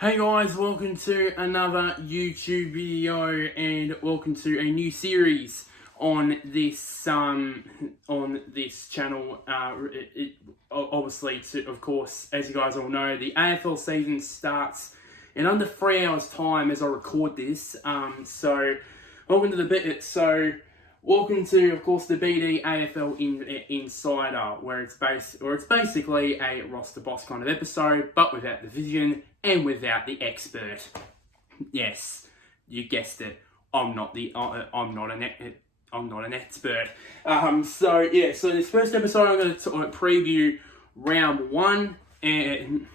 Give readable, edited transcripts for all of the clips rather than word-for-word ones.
Hey guys, welcome to another YouTube video and welcome to a new series on this channel. Obviously, of course, as you guys all know, the AFL season starts in under 3 hours time as I record this. Welcome to welcome to, of course, the BD AFL Insider, where it's basically a roster boss kind of episode, but without the vision and without the expert. Yes, you guessed it. I'm not an expert. So this first episode, I'm going to preview round one, and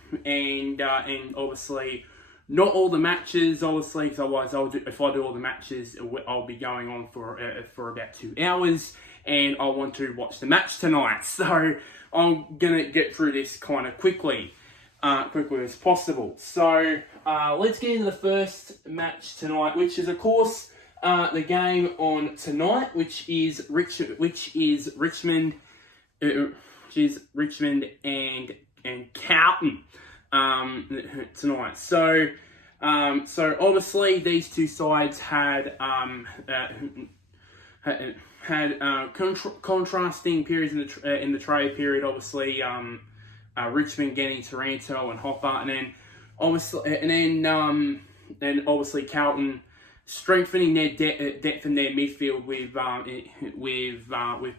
obviously not all the matches, obviously, because otherwise if I do all the matches, I'll be going on for about 2 hours, and I want to watch the match tonight. So I'm gonna get through this kind of quickly as possible. So let's get into the first match tonight, which is of course the game on tonight, which is Richmond and Carlton tonight. So obviously these two sides had contrasting periods in the trade period. Obviously, Richmond getting Taranto and Hopper, and then obviously Carlton strengthening their depth in their midfield with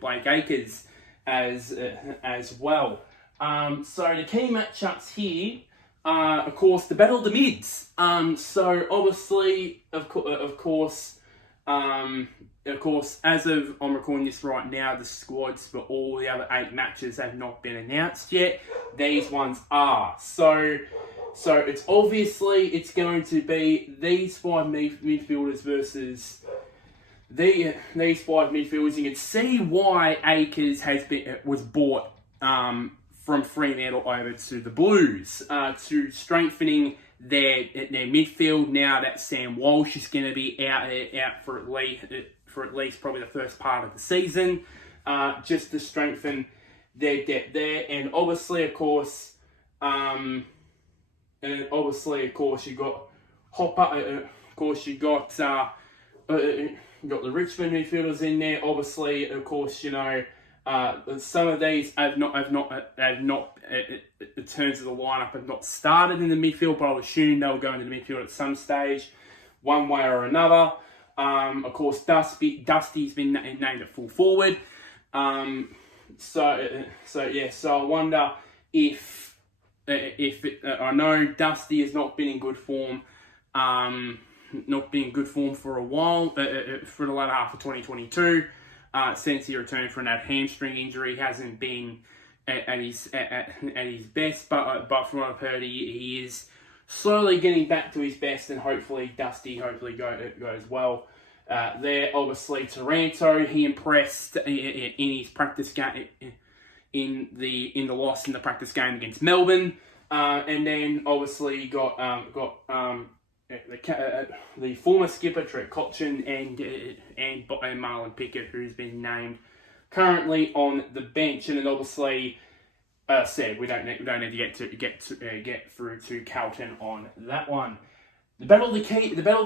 Blake Acres as well. So the key matchups here, of course, the battle of the mids. So obviously, of course, as of I'm recording this right now, the squads for all the other 8 matches have not been announced yet. These ones are. So it's obviously going to be these 5 midfielders versus these 5 midfielders. You can see why Acres was bought from Fremantle over to the Blues, to strengthening their midfield now that Sam Walsh is going to be out for at least probably the first part of the season, just to strengthen their depth there. And obviously, of course, you got Hopper. Of course, you got the Richmond midfielders in there. Obviously, of course, you know. Some of these have not in terms of the lineup, have not started in the midfield, but I'll assume they'll go into the midfield at some stage, one way or another. Of course, Dusty's been named at full forward. So I wonder if I know Dusty has not been in good form. For a while, for the latter half of 2022. Since he returned from that hamstring injury, hasn't been at his best. But from what I've heard, he is slowly getting back to his best, and hopefully goes well. There, obviously, Taranto, he impressed in his practice game in the loss in the practice game against Melbourne, and then obviously you got the former skipper Trent Cotchin and Marlon Pickett, who's been named currently on the bench. And then obviously, said we don't need to get through to Carlton on that one. The battle of the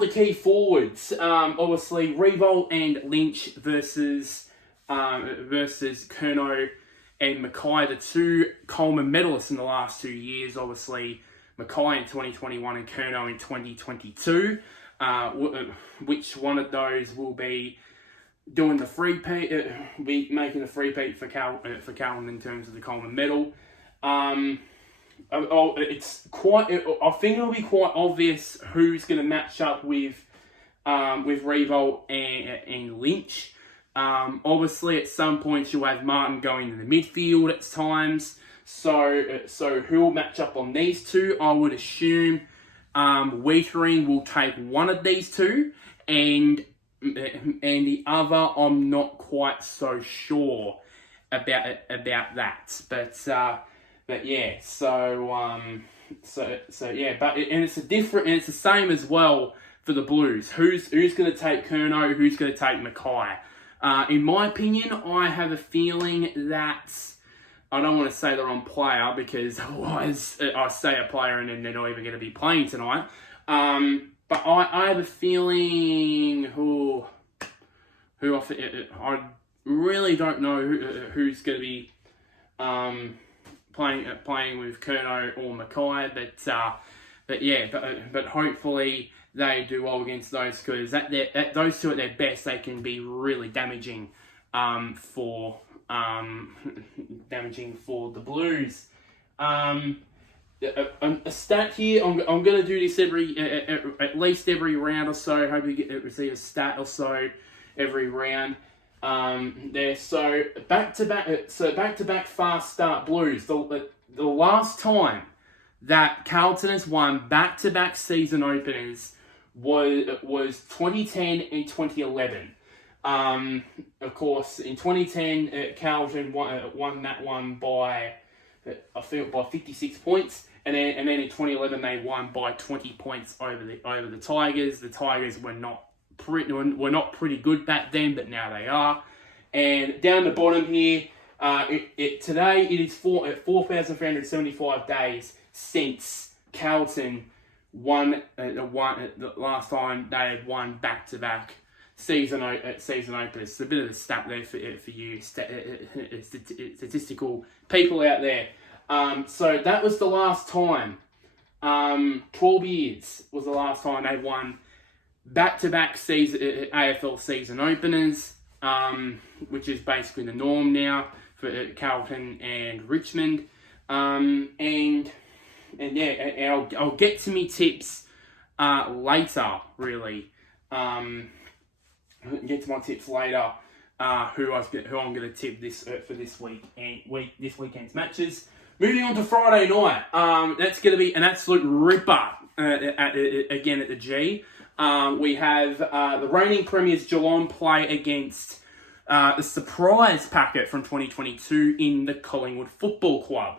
key forwards. Obviously, Revolt and Lynch versus Curnow and Mackay, the 2 Coleman medalists in the last 2 years. Obviously, Mackay in 2021 and Curnow in 2022. Which one of those will be doing the free-peat, be making the free-peat for Carlton in terms of the Coleman medal? I think it'll be quite obvious who's going to match up with Revolt and Lynch. Obviously, at some points you'll have Martin going to the midfield at times. So who will match up on these two? I would assume Wietering will take one of these two, and the other I'm not quite so sure about that. But yeah, it's the same as well for the Blues. Who's going to take Curnow? Who's going to take Mackay? In my opinion, I have a feeling that I don't want to say the wrong player because otherwise I say a player and then they're not even going to be playing tonight. But I have a feeling I really don't know who's going to be playing with Curnow or Mackay, but hopefully they do well against those, because those two at their best, they can be really damaging for the Blues. A stat here. I'm going to do this at least every round or so. Hope you receive a stat or so every round. So back to back fast start Blues. The last time that Carlton has won back to back season openers was 2010 and 2011. Of course, in 2010, Carlton won that one by 56 points, and then in 2011 they won by 20 points over the Tigers. The Tigers were not pretty good back then, but now they are. And down the bottom here, today it is 4,375 days since Carlton won the last time they had won back-to-back season openers. It's a bit of a stat there for you statistical people out there. So that was the last time. 12 years was the last time they won back-to-back AFL season openers, which is basically the norm now for Carlton and Richmond. And I'll get to me tips later, really. Get to my tips later. Who I'm going to tip this for this week and this weekend's matches. Moving on to Friday night. That's going to be an absolute ripper again at the G. We have the reigning premiers Geelong play against the surprise packet from 2022 in the Collingwood Football Club.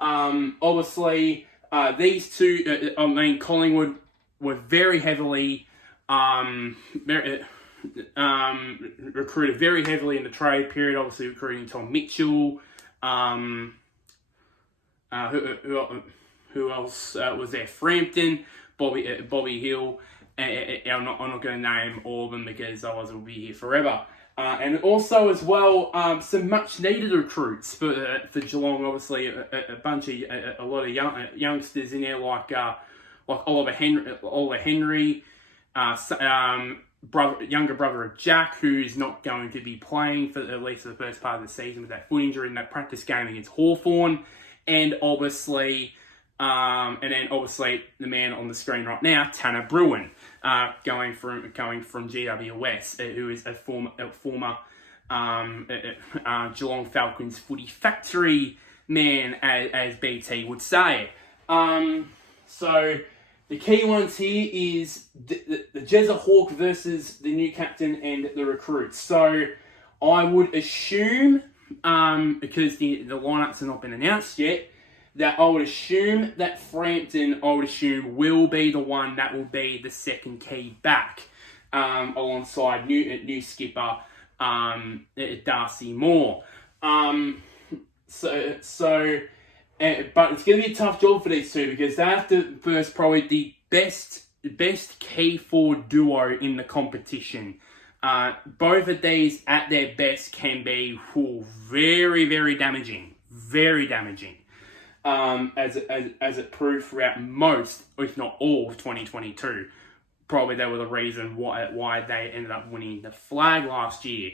Obviously, these two, Collingwood were very heavily recruited very heavily in the trade period. Obviously, recruiting Tom Mitchell. Who else was there? Frampton, Bobby Hill. I'm not going to name all of them because otherwise we'll be here forever. And also as well, some much needed recruits for Geelong. Obviously, a lot of youngsters in there like Oliver Henry, younger brother of Jack, who's not going to be playing for at least the first part of the season with that foot injury in that practice game against Hawthorn, and obviously the man on the screen right now, Tanner Bruin, going from GWS, who is a former Geelong Falcons footy factory man, as BT would say. So the key ones here is the Jezza Hawk versus the new captain and the recruits. So I would assume, because the lineups have not been announced yet, that I would assume that Frampton, will be the one that will be the second key back, alongside new skipper Darcy Moore. But it's going to be a tough job for these two because they have to verse probably the best key forward duo in the competition. Both of these at their best can be very, very damaging. Very damaging. As it proved throughout most, if not all, of 2022. Probably they were the reason why they ended up winning the flag last year.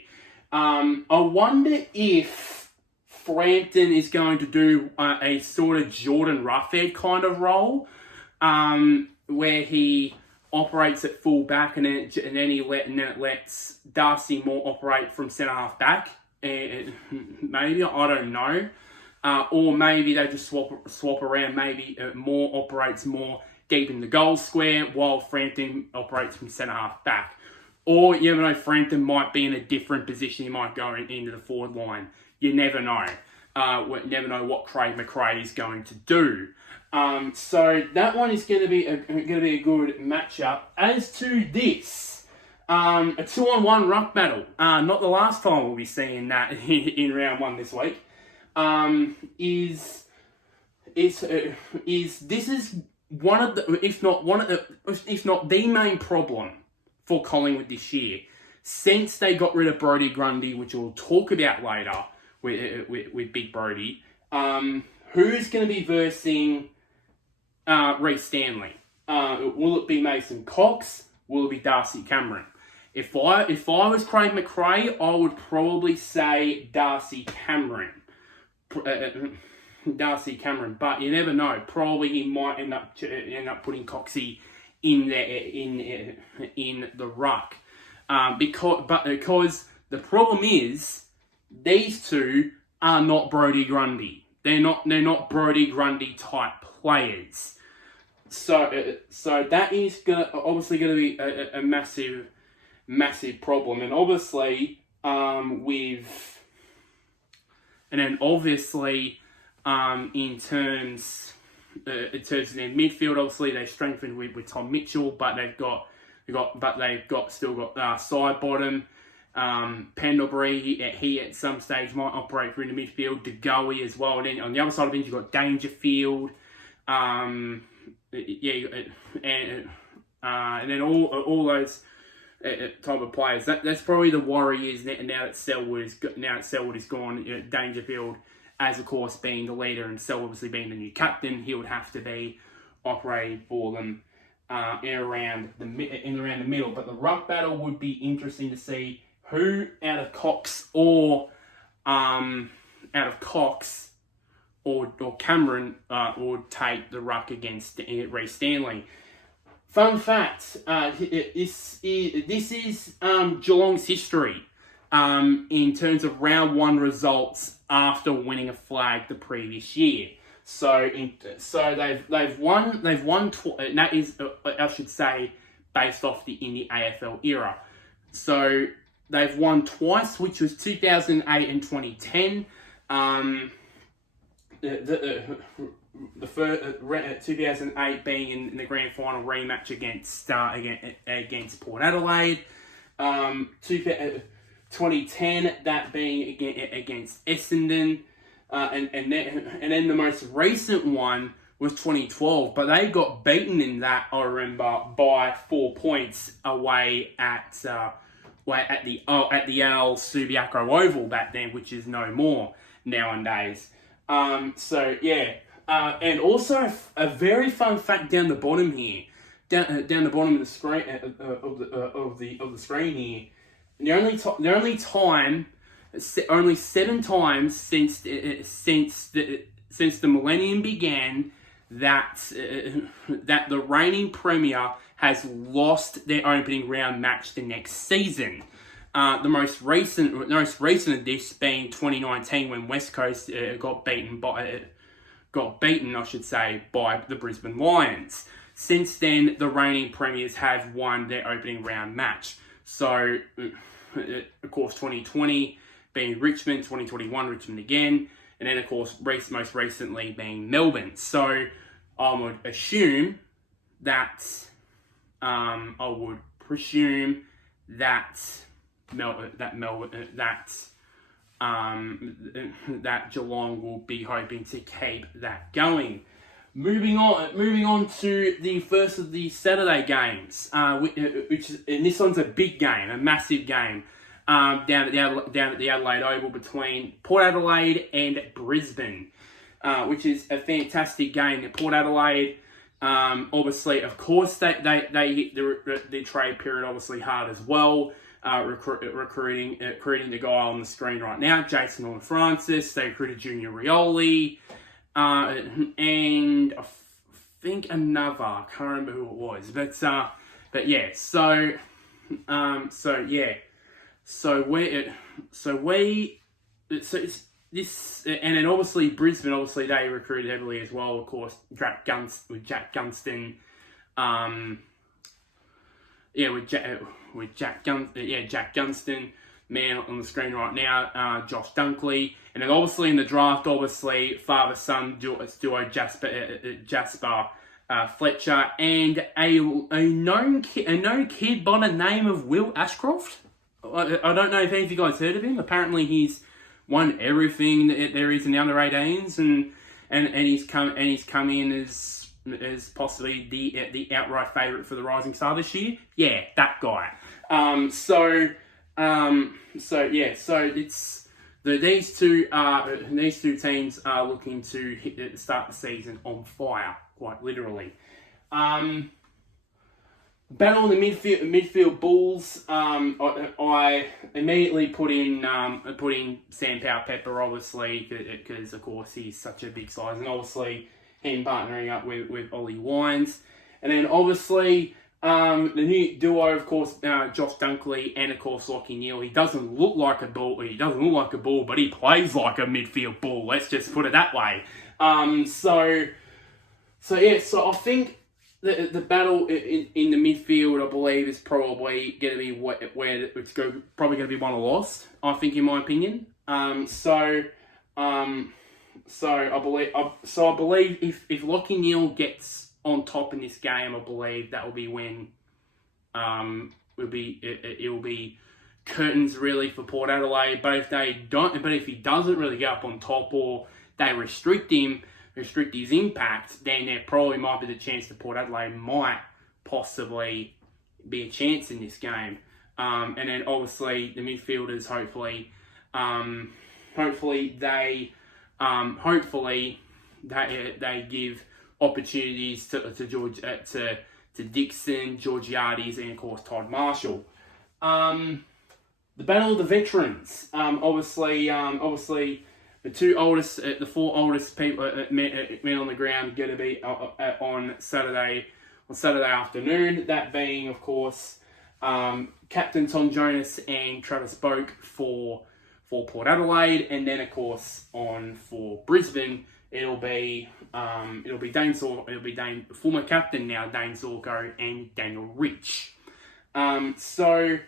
I wonder if Frampton is going to do a sort of Jordan Roughhead kind of role, where he operates at full back and then it lets Darcy Moore operate from centre half back. Maybe, I don't know. Or maybe they just swap around. Maybe Moore operates more deep in the goal square while Frampton operates from centre half back. Or, you never know, Frampton might be in a different position. He might go into the forward line. You never know. Never know what Craig McRae is going to do. So that one is going to be a good matchup. As to this, a 2-on-1 ruck battle. Not the last time we'll be seeing that in round one this week. this is one of the, if not the main problem for Collingwood this year, since they got rid of Brodie Grundy, which we'll talk about later with Big Brodie. Who's going to be versing Reece Stanley? Will it be Mason Cox? Will it be Darcy Cameron? If I was Craig McRae, I would probably say Darcy Cameron. Darcy Cameron, but you never know. Probably he might end up putting Coxie in the ruck. Because the problem is these two are not Brodie Grundy. They're not Brodie Grundy type players. So that is obviously going to be a massive problem, and obviously in terms of their midfield, obviously they strengthened with Tom Mitchell, but they've still got side bottom. Pendlebury, he at some stage might operate through the midfield. De Goey as well. And then on the other side of things, you've got Dangerfield. And then all those type of players. That's probably the worry is now that Selwood is gone. Dangerfield, as of course being the leader and Selwood obviously being the new captain, he would have to be operating for them in around the middle. But the ruck battle would be interesting to see who out of Cox or Cameron would take the ruck against Reece Stanley. Fun fact: this is Geelong's history in terms of round one results after winning a flag the previous year. So they've won. And that is, I should say, based off in the AFL era. So they've won twice, which was 2008 and 2010. The first 2008 being in the grand final rematch against Port Adelaide. 2010 that being against Essendon, and then the most recent one was 2012, but they got beaten in that, I remember, by 4 points away at the Al Subiaco Oval back then, which is no more nowadays. And also a very fun fact down the bottom here, down the bottom of the screen of the screen here. Only 7 times since the millennium began that the reigning premier has lost their opening round match the next season. The most recent of this being 2019 when West Coast got beaten, I should say, by the Brisbane Lions. Since then, the reigning premiers have won their opening round match. So, of course, 2020 being Richmond, 2021 Richmond again, and then, of course, most recently being Melbourne. So, I would assume that that Geelong will be hoping to keep that going. Moving on to the first of the Saturday games, and this one's a big game, a massive game, down at the Adelaide Oval between Port Adelaide and Brisbane, which is a fantastic game. Port Adelaide, obviously, of course, they hit the trade period obviously hard as well. Recruiting the guy on the screen right now, Jason Horne-Francis. They recruited Junior Rioli, and I think another. I can't remember who it was, but yeah. So it's this, and then obviously Brisbane. Obviously they recruited heavily as well. Of course, Jack Gunston. Jack Gunston, man on the screen right now, Josh Dunkley, and then obviously in the draft, father-son duo Jasper Fletcher, and a known kid by the name of Will Ashcroft. I don't know if any of you guys heard of him. Apparently he's won everything that there is in the under 18s, and he's come in as possibly the outright favourite for the Rising Star this year. Yeah, that guy. So it's these two teams are looking to start the season on fire, quite literally. Battle of the midfield Bulls. I immediately put in Sam Powell-Pepper, obviously, because of course he's such a big size, and obviously him partnering up with Ollie Wines, and then obviously the new duo, of course, Josh Dunkley and of course Lachie Neale. He doesn't look like a bull. But he plays like a midfield bull. Let's just put it that way. So I think the battle in the midfield, I believe, is probably going to be where it's probably going to be won or lost, I think, in my opinion. So I believe if Lachie Neale gets on top in this game, I believe that will be when it will be curtains really for Port Adelaide. But if he doesn't really get up on top, or they restrict his impact, then there probably might be the chance that Port Adelaide might possibly be a chance in this game. And then obviously the midfielders, hopefully they give opportunities to Dixon, Georgiades, and of course Todd Marshall. The battle of the veterans. Obviously, the four oldest people men on the ground going to be on Saturday afternoon. That being, of course, Captain Tom Jonas and Travis Boak for Port Adelaide, and then of course for Brisbane it'll be former captain now Dane Zorko and Daniel Rich. So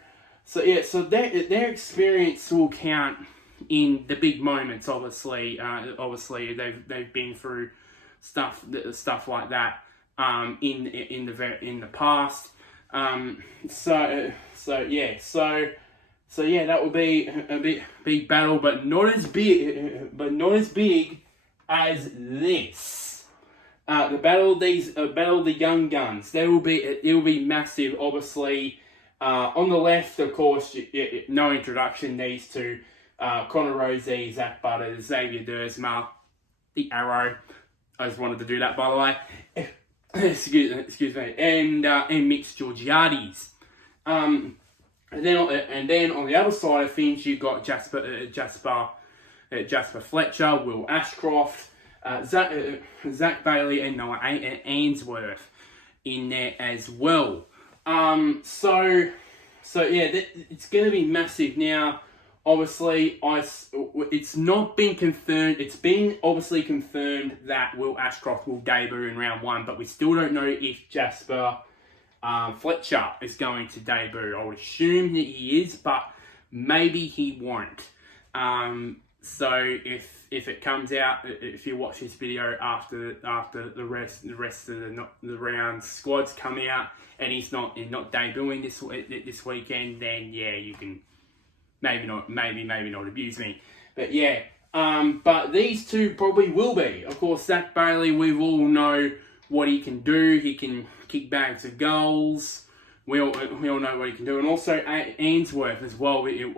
their experience will count in the big moments. Obviously, they've been through stuff like that in the past. So that will be a big battle, but not as big as this. The battle of the young guns. It will be massive. Obviously, on the left, of course, no introduction. These two, Connor Rozee, Zach Butters, Xavier Dersma, the Arrow. I just wanted to do that, by the way. Excuse me, and Mitch Georgiades. And then on the other side of things, you've got Jasper Fletcher, Will Ashcroft, Zach Bailey, and Noah Ainsworth in there as well. It's going to be massive. Now, obviously, it's not been confirmed. It's been obviously confirmed that Will Ashcroft will debut in round 1, but we still don't know if Jasper Fletcher is going to debut. I would assume that he is, but maybe he won't. So if it comes out, if you watch this video after the rest of the round squads come out and he's not debuting this weekend, then yeah, you can maybe not abuse me. But yeah, but these two probably will be. Of course, Zach Bailey, we all know what he can do. He can kick bags of goals. We all know what he can do, and also Ainsworth as well. How he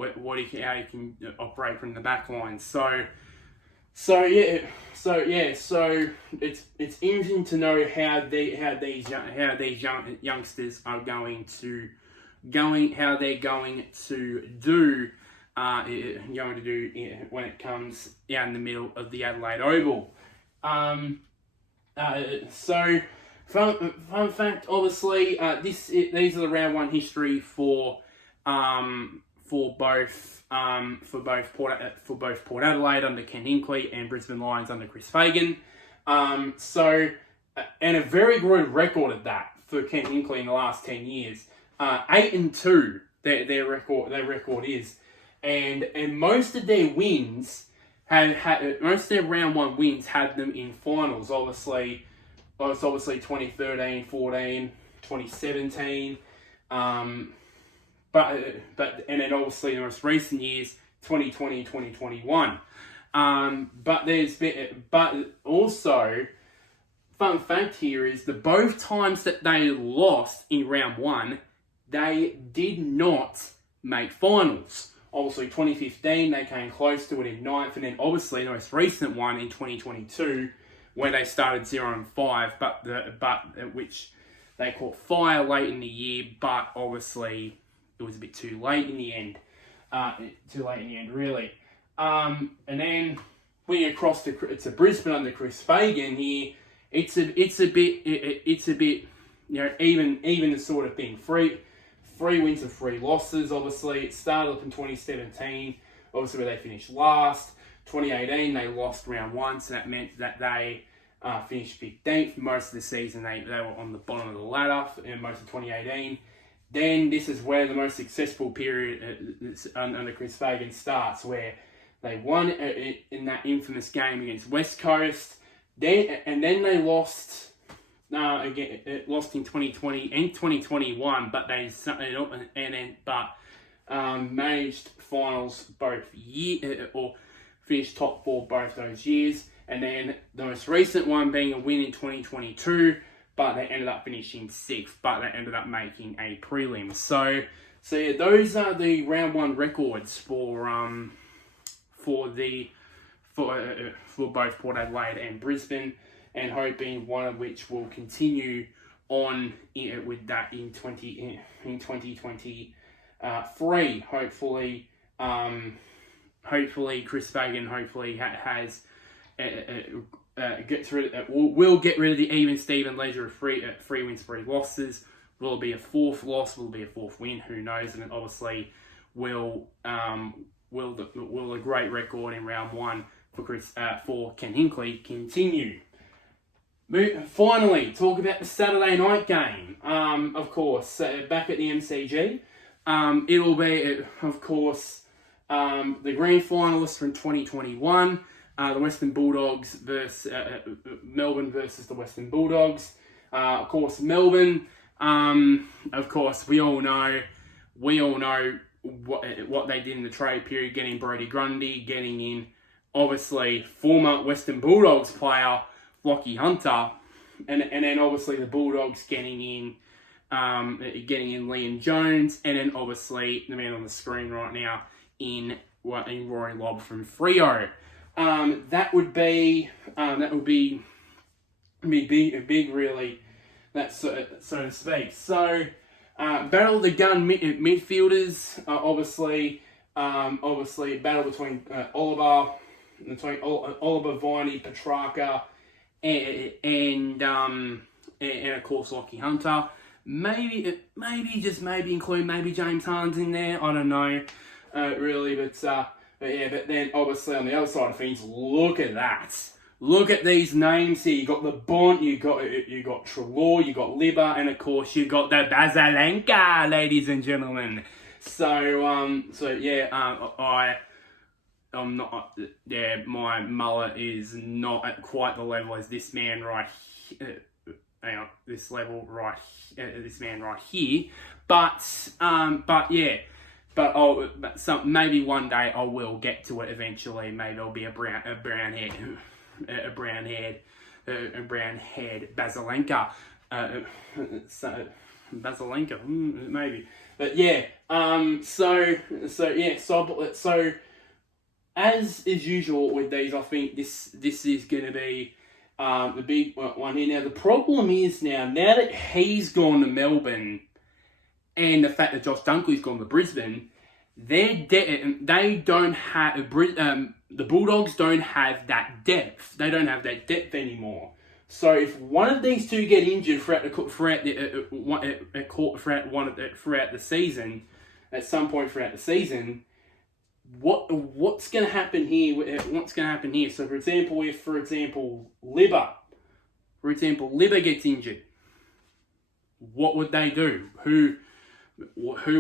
can operate from the back line. So it's interesting to know how these youngsters are going to do when it comes down the middle of the Adelaide Oval. Fun fact, obviously, these are the round 1 history for both Port Adelaide under Ken Hinkley and Brisbane Lions under Chris Fagan. And a very good record at that for Ken Hinkley in the last 10 years. 8-2 their record is, and most of their wins most of their round 1 wins had them in finals. Obviously 2013, 14, 2017, but then obviously in the most recent years 2020, 2021. But also, fun fact here is that both times that they lost in round one, they did not make finals. Obviously, 2015, they came close to it in ninth, and then obviously the most recent one in 2022, where they started 0-5, which they caught fire late in the year, but obviously it was a bit too late in the end. Really. And then when you cross to Brisbane under Chris Fagan here, it's a bit even the sort of thing. Three wins and 3 losses. Obviously, it started up in 2017, obviously where they finished last. 2018, they lost round 1, so that meant that they finished 15th. Most of the season, they were on the bottom of the ladder in most of 2018. Then this is where the most successful period under Chris Fagan starts, where they won in that infamous game against West Coast. Then they lost. Lost in 2020 and 2021, but managed finals both or finished top 4 both those years. And then the most recent one being a win in 2022, but they ended up finishing 6th, but they ended up making a prelim. So yeah, those are the round 1 records for both Port Adelaide and Brisbane, and hoping one of which will continue on with that in 2023. Hopefully Chris Fagan has will get rid of the even Steven ledger of 3 wins, 3 losses. Will it be a 4th loss? Will it be a 4th win? Who knows? And then obviously will a great record in round 1 for Ken Hinkley continue? Finally, talk about the Saturday night game. Of course, back at the MCG. It'll be, of course, the grand finalists from 2021. The Western Bulldogs versus Melbourne versus the Western Bulldogs. Of course, Melbourne. Of course, we all know what they did in the trade period, getting Brodie Grundy, getting in, obviously, former Western Bulldogs player Lockie Hunter, and then obviously the Bulldogs getting in Liam Jones, and then obviously the man on the screen right now in Rory Lobb from Freo. That would be big, really. That's so to speak. So, battle of the gun midfielders. Obviously, battle between Oliver, Viney, Petrarca, and of course Lockie Hunter. Maybe include James Harnes in there. I don't know, really, but then obviously on the other side of things, look at that. Look at these names here. You got the Bont, you got Treloar, you got Libba, and of course you got the Basalenka, ladies and gentlemen. My mullet is not at quite the level as this man right here. This man right here. Maybe one day I will get to it eventually. Maybe I'll be a brown haired Basalenka. Basalenka, maybe. But yeah. So as is usual with these, I think this is going to be the big one here. Now, the problem is now that he's gone to Melbourne and the fact that Josh Dunkley's gone to Brisbane, they don't have... the Bulldogs don't have that depth. They don't have that depth anymore. So if one of these two get injured throughout the season, at some point throughout the season, what's going to happen here? So, for example, if Libba gets injured, what would they do? Who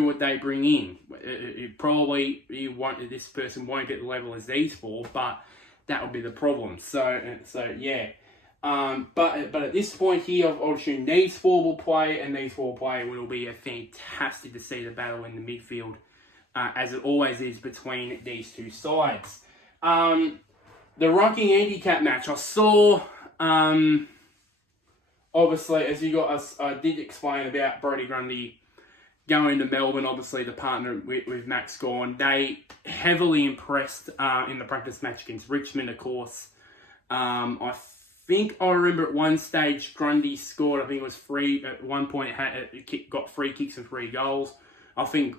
would they bring in? This person won't get the level as these four, but that would be the problem. So yeah. But at this point here, obviously these four will play, and these four will play. It will be fantastic to see the battle in the midfield as it always is between these two sides. The ranking handicap match, I saw, obviously, as you got, I did explain about Brodie Grundy going to Melbourne, obviously the partner with Max Gawn. They heavily impressed in the practice match against Richmond, of course. I think I remember at one stage Grundy scored, I think it was three, at one point got 3 kicks and 3 goals. I think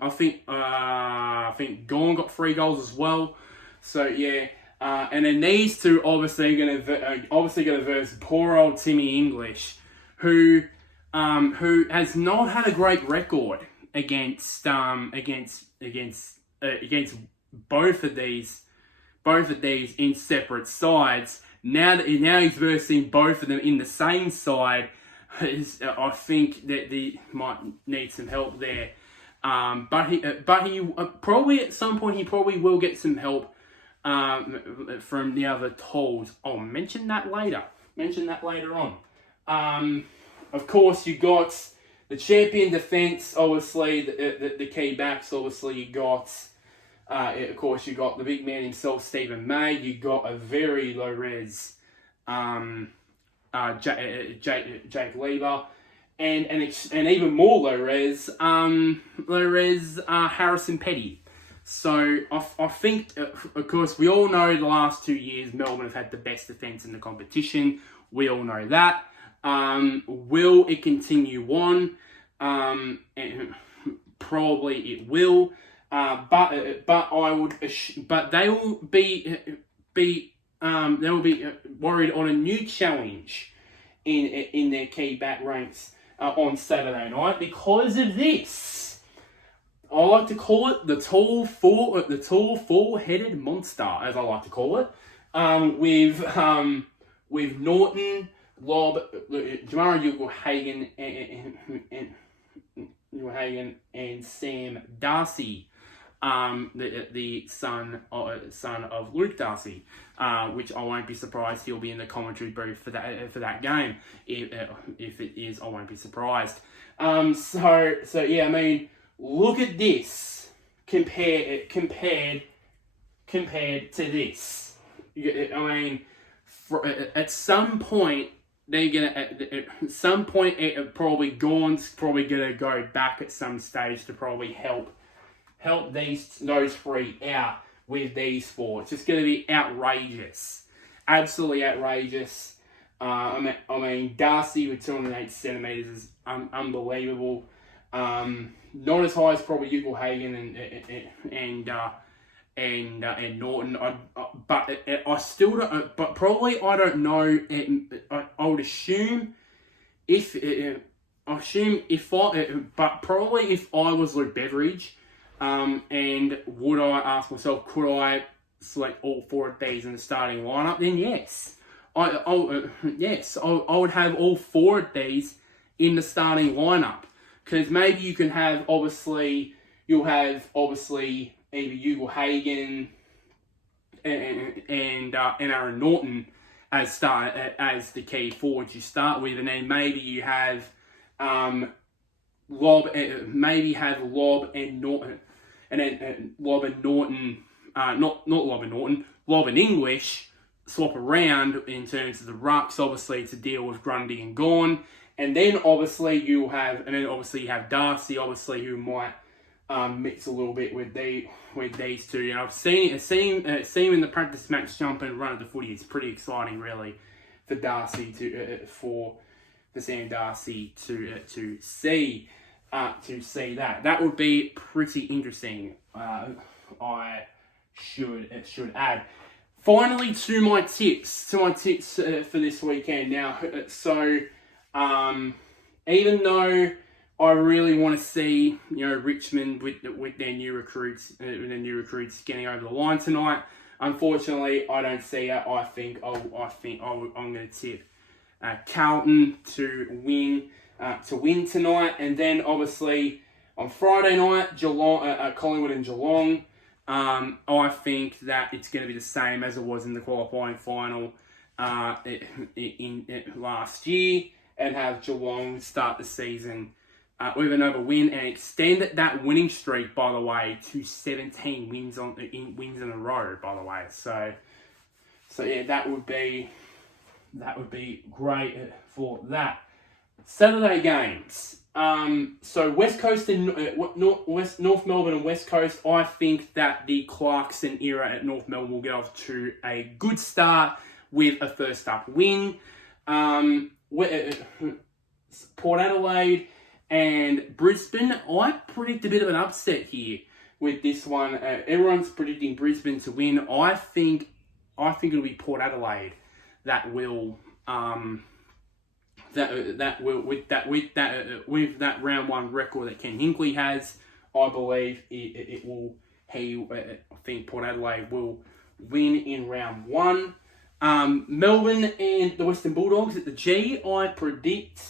Gawn got 3 goals as well. So yeah, and then these two obviously going to verse poor old Timmy English, who has not had a great record against both of these in separate sides. Now he's versing both of them in the same side. I think that they might need some help there. But he probably at some point he probably will get some help from the other tolls. I'll mention that later. On. Of course, you got the champion defence. Obviously, the key backs. Obviously, you got. Of course, you got the big man himself, Stephen May. You got a very low res, Jake Lever, and even more low res, Harrison Petty. So I think, of course, we all know the last 2 years Melbourne have had the best defence in the competition. We all know that. Will it continue on? And probably it will. But they will be worried on a new challenge in their key back ranks on Saturday night because of this. I like to call it the tall four-headed monster, as I like to call it, with Norton, Lobb, Jamara Ugle-Hagan and Sam Darcy. The son of Luke Darcy, which I won't be surprised he'll be in the commentary booth for that game. If it is, I won't be surprised. So yeah, I mean, look at this compared to this. I mean, at some point they're gonna probably Gawn's probably gonna go back at some stage to probably help those 3 out with these 4. It's just going to be outrageous. Absolutely outrageous. I mean, Darcy with 208 centimetres is unbelievable. Not as high as probably Ugle-Hagan and Norton. But I still don't. But probably I don't know. I would assume but probably if I was Luke Beveridge. And would I ask myself, could I select all 4 of these in the starting lineup? Then yes, I would have all 4 of these in the starting lineup, because maybe you can have you'll have either Ugle-Hagan and Aaron Norton as the key forwards you start with, and then maybe you have Lobb and Norton. And then Lobb and Norton, not Lobb and Norton, Lobb and English swap around in terms of the rucks, obviously, to deal with Grundy and Gawn. And then obviously you have Darcy, obviously, who might mix a little bit with these two. And I've seen in the practice match jump and run at the footy. It's pretty exciting, really, for Darcy for Sam Darcy to see. That would be pretty interesting. I should add. Finally, to my tips for this weekend. Now, so even though I really want to see Richmond with their new recruits getting over the line tonight, unfortunately, I don't see it. I'm going to tip Carlton to win tonight, and then obviously on Friday night, Collingwood and Geelong. I think that it's going to be the same as it was in the qualifying final in last year, and have Geelong start the season with another win and extend that winning streak, by the way, to 17 wins in a row, by the way. So yeah, that would be great for that. Saturday games. So West Coast and North Melbourne and West Coast. I think that the Clarkson era at North Melbourne will get off to a good start with a first up win. Port Adelaide and Brisbane. I predict a bit of an upset here with this one. Everyone's predicting Brisbane to win. I think it'll be Port Adelaide that will with that round one record that Ken Hinkley has. I believe it will. I think Port Adelaide will win in round one. Melbourne and the Western Bulldogs at the G. I predict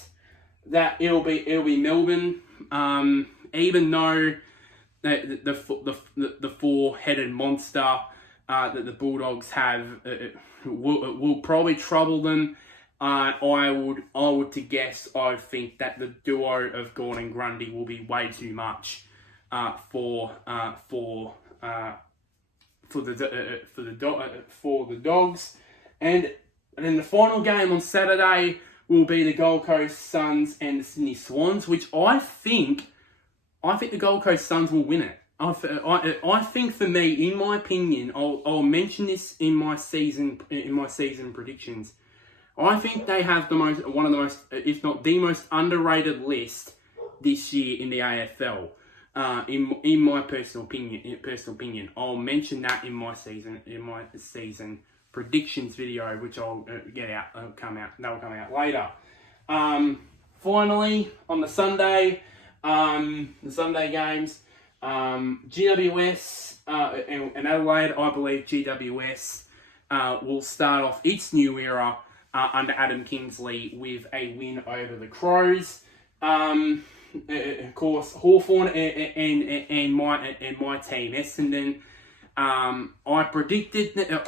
that it'll be Melbourne. Even though the four-headed monster that the Bulldogs have will probably trouble them. I would to guess. I think that the duo of Gordon and Grundy will be way too much for the Dogs. And then the final game on Saturday will be the Gold Coast Suns and the Sydney Swans, which I think the Gold Coast Suns will win it. I think, for me, in my opinion, I'll mention this in my season predictions. I think they have one of the most, if not the most underrated list this year in the AFL. In my personal opinion, I'll mention that in my season predictions video, which I'll That'll come out later. Finally, on the Sunday games, GWS and Adelaide. I believe GWS will start off its new era under Adam Kingsley with a win over the Crows. Of course, Hawthorn and my team, Essendon. I predicted that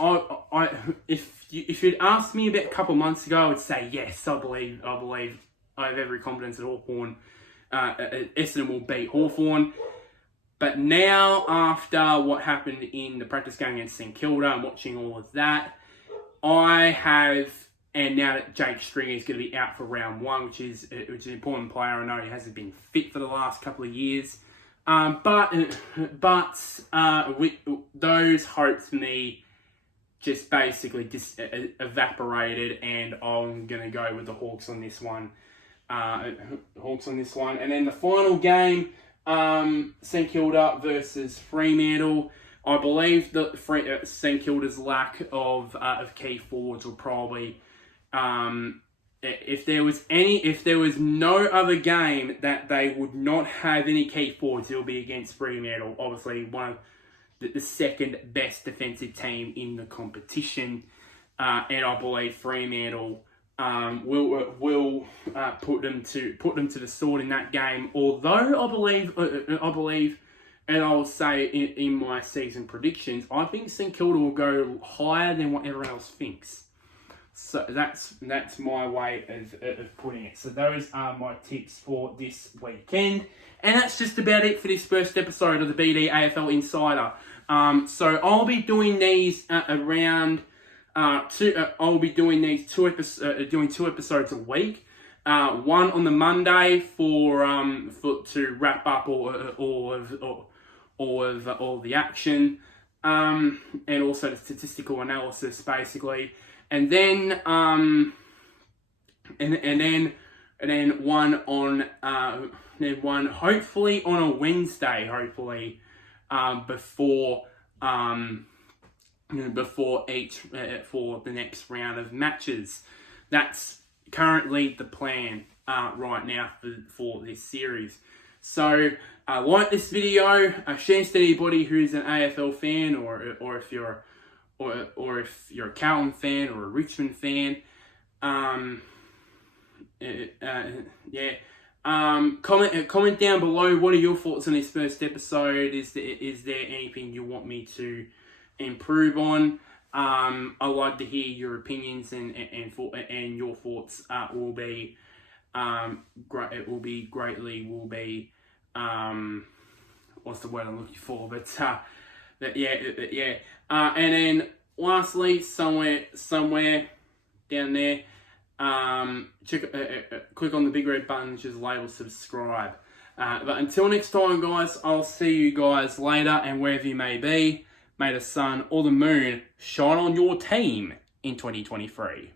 if you'd asked me about a couple of months ago, I would say yes. I believe I have every confidence that Hawthorn, Essendon will beat Hawthorn. But now, after what happened in the practice game against St Kilda and watching all of that, and now that Jake Stringer is going to be out for round one, which is an important player. I know he hasn't been fit for the last couple of years. But with those hopes for me just basically evaporated, and I'm going to go with the Hawks on this one. And then the final game, St Kilda versus Fremantle. I believe that St Kilda's lack of key forwards will probably, if there was no other game that they would not have any key forwards, it will be against Fremantle. Obviously, one of the second best defensive team in the competition, and I believe Fremantle will put them to the sword in that game. Although I believe, and I'll say in my season predictions, I think St Kilda will go higher than what everyone else thinks. So that's my way of putting it. So those are my tips for this weekend. And that's just about it for this first episode of the BD AFL Insider. So I'll be doing these I'll be doing these two episodes a week. One on the Monday to wrap up all of the action, and also the statistical analysis, basically. And then one hopefully on a Wednesday, before each for the next round of matches. That's currently the plan right now for this series. So like this video, share it to anybody who's an AFL fan, or if you're a Carlton fan or a Richmond fan. Comment down below. What are your thoughts on this first episode? Is there anything you want me to improve on? I'd like to hear your opinions and your thoughts will be it will be greatly, what's the word I'm looking for? But yeah. And then lastly, somewhere down there, click on the big red button which is labeled subscribe. But until next time, guys, I'll see you guys later, and wherever you may be, may the sun or the moon shine on your team in 2023.